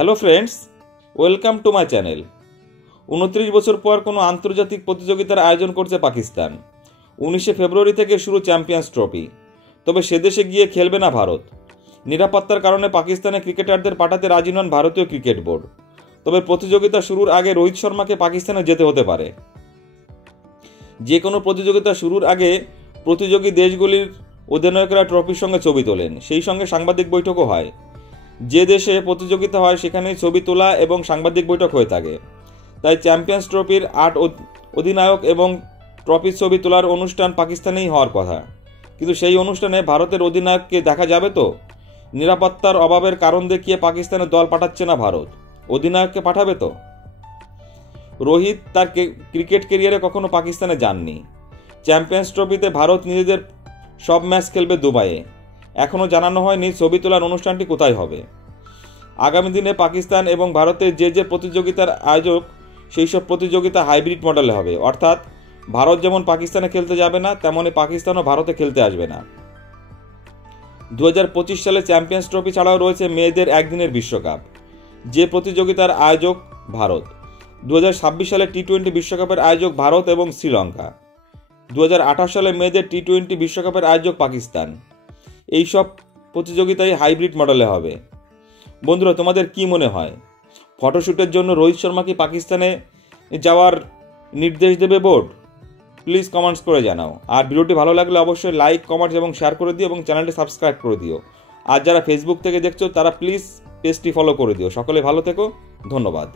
Hello friends, welcome to my channel. 29 বছর পর কোনো আন্তর্জাতিক প্রতিযোগিতার আয়োজন করছে পাকিস্তান। 19শে ফেব্রুয়ারি থেকে শুরু চ্যাম্পিয়ন্স ট্রফি। তবে সে দেশে গিয়ে খেলবে না ভারত। নিরাপত্তার কারণে পাকিস্তানে ক্রিকেটারদের পাঠাতে রাজি নন ভারতীয় ক্রিকেট বোর্ড। তবে প্রতিযোগিতা শুরুর আগে রোহিত শর্মাকে পাকিস্তানে যেতে হতে পারে। যে কোনো প্রতিযোগিতা শুরুর আগে প্রতিযোগী দেশগুলির অধিনায়করা ট্রফির সঙ্গে ছবি তোলেন, সেই সঙ্গে সাংবাদিক বৈঠকও হয়। যে দেশে প্রতিযোগিতা হয় সেখানেই ছবি তোলা এবং সাংবাদিক বৈঠক হয়ে থাকে। তাই চ্যাম্পিয়ন্স ট্রফির 8 অধিনায়ক এবং ট্রফির ছবি তোলার অনুষ্ঠান পাকিস্তানেই হওয়ার কথা। কিন্তু সেই অনুষ্ঠানে ভারতের অধিনায়ককে দেখা যাবে তো? নিরাপত্তার অভাবের কারণ দেখিয়ে পাকিস্তানে দল পাঠাচ্ছে না ভারত, অধিনায়ককে পাঠাবে তো? রোহিত তার ক্রিকেট ক্যারিয়ারে কখনো পাকিস্তানে যাননি। চ্যাম্পিয়ন্স ট্রফিতে ভারত নিজেদের সব ম্যাচ খেলবে দুবাইয়ে। এখনও জানানো হয়নি ছবি তোলার অনুষ্ঠানটি কোথায় হবে। আগামী দিনে পাকিস্তান এবং ভারতের যে প্রতিযোগিতার আয়োজক, সেই সব প্রতিযোগিতা হাইব্রিড মডেলে হবে। অর্থাৎ ভারত যেমন পাকিস্তানে খেলতে যাবে না, তেমনই পাকিস্তানও ভারতে খেলতে আসবে না। 2025 সালে চ্যাম্পিয়ন্স ট্রফি ছাড়াও রয়েছে মেয়েদের একদিনের বিশ্বকাপ, যে প্রতিযোগিতার আয়োজক ভারত। 2026 সালে টি-20 বিশ্বকাপের আয়োজক ভারত এবং শ্রীলঙ্কা। 2028 সালে মেয়েদের টি-20 বিশ্বকাপের আয়োজক পাকিস্তান। এই সব প্রতিযোগিতাই হাইব্রিড মডেলে হবে। বন্ধুরা, তোমাদের কি মনে হয়? ফটোশ্যুটের জন্য রোহিত শর্মা কি পাকিস্তানে যাওয়ার নির্দেশ দেবে বোর্ড? প্লিজ কমেন্টস করে জানাও। আর ভিডিওটি ভালো লাগলে অবশ্যই লাইক, কমেন্টস এবং শেয়ার করে দিও এবং চ্যানেলটি সাবস্ক্রাইব করে দিও। আর যারা ফেসবুক থেকে দেখছো তারা প্লিজ পেজটি ফলো করে দিও। সকলে ভালো থেকো, ধন্যবাদ।